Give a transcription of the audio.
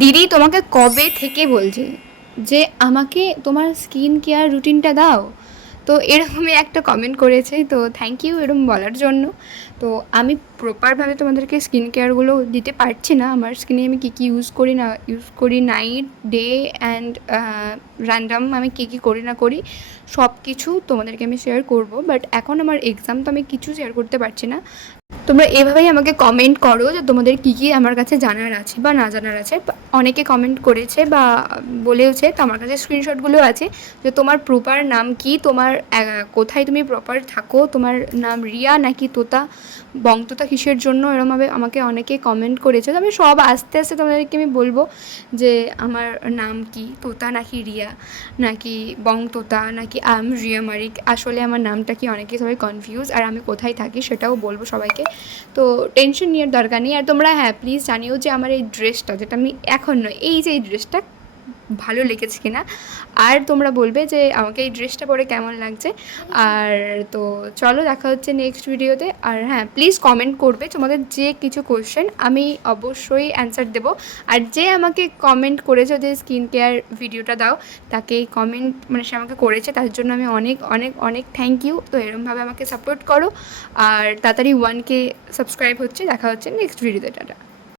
দিদি তোমাকে কবে থেকে বলছে যে আমাকে তোমার স্কিন কেয়ার রুটিনটা দাও। তো এরকমই একটা কমেন্ট করেছে, তো থ্যাংক ইউ এরকম বলার জন্য। তো আমি প্রপারভাবে তোমাদেরকে স্কিন কেয়ারগুলো দিতে পারছি না। আমার স্কিনে আমি কী কী ইউজ করি নাইট ডে অ্যান্ড র্যান্ডাম আমি কী কী করি না করি সব কিছু তোমাদেরকে আমি শেয়ার করব। বাট এখন আমার এক্সাম, তো আমি কিছু শেয়ার করতে পারছি না। তোমরা এভাবেই আমাকে কমেন্ট করো যে তোমাদের কী কী আমার কাছে জানার আছে বা না জানার আছে। অনেকে কমেন্ট করেছে বা বলেওছে, তো আমার কাছে স্ক্রিনশটগুলো আছে যে তোমার প্রপার নাম কি, তোমার কোথায় তুমি প্রপার থাকো, তোমার নাম রিয়া নাকি তোতা, বংতোতা কিসের জন্য, এরমভাবে আমাকে অনেকে কমেন্ট করেছে। তো আমি সব আস্তে আস্তে তোমাদেরকে আমি বলবো যে আমার নাম কি, তোতা নাকি রিয়া নাকি বংতোতা নাকি রিয়া মারিক, আসলে আমার নামটা কি, অনেকে সবাই কনফিউজ, আর আমি কোথায় থাকি সেটাও বলবো সবাইকে। তো টেনশন নেওয়ার দরকার নেই। আর তোমরা হ্যাঁ প্লিজ জানিও যে আমার এই ড্রেসটা, যেটা আমি এখন নয়, এই যে এই ড্রেসটা ভালো লেগেছে কিনা। আর তোমরা বলবে যে আমাকে এই ড্রেসটা পরে কেমন লাগছে। আর তো চলো, দেখা হচ্ছে নেক্সট ভিডিওতে। আর হ্যাঁ প্লিজ কমেন্ট করবে তোমাদের যে কিছু কোয়েশ্চেন, আমি অবশ্যই অ্যান্সার দেবো। আর যে আমাকে কমেন্ট করেছে যে স্কিন কেয়ার ভিডিওটা দাও, তাকে কমেন্ট মানে সে আমাকে করেছে, তার জন্য আমি অনেক অনেক অনেক থ্যাংক ইউ। তো এরমভাবে আমাকে সাপোর্ট করো। আর তাড়াতাড়ি 1K সাবস্ক্রাইব হচ্ছে। দেখা হচ্ছে নেক্সট ভিডিওতে। টাটা।